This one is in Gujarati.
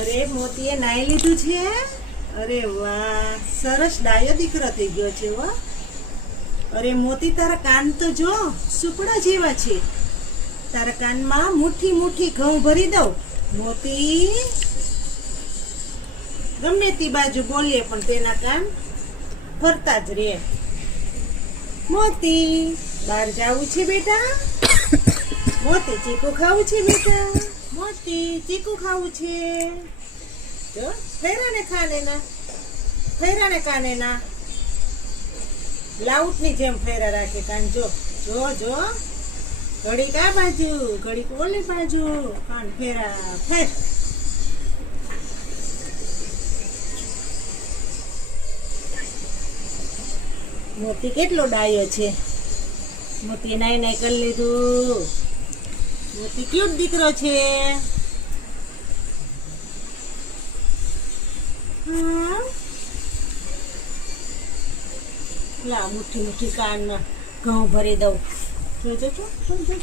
અરે મોતીએ નાઈ લીધું છે. અરે વાહ, સરસ ડાયો દીકરો થઈ ગયો છે હો. અરે મોતી, તારા કાન તો જો સુપડા જેવા છે. તારા કાનમાં મુઠ્ઠી મુઠ્ઠી ઘઉં ભરી દઉં. મોતી ગમે તે બાજુ બોલીએ પણ તેના કાન ફરતા જ રે. મોતી, બહાર જાવું છે બેટા? મોતી, ચીકુ ખાવું છે બેટા? મોતી, ચીકુ ખાવું છે? જો ફેરાને ખાને ના, ફેરાને કાને ના. લાઉટની જેમ ફેરા રાખે કાન. જો જો જો, ઘડીક આ બાજુ, ઘડીક ઓલી બાજુ, કાન ફેરા ફેર. મોતી કેટલો ડાયો છે. મોતી નાઈ નાઈ કરી લીધું. મોતી ક્યુટ દીકરો છે. હા, લા મુઠ્ઠી મુઠ્ઠી કાનમાં ઘઉં ભરી દઉં. જોજો જો જો જો.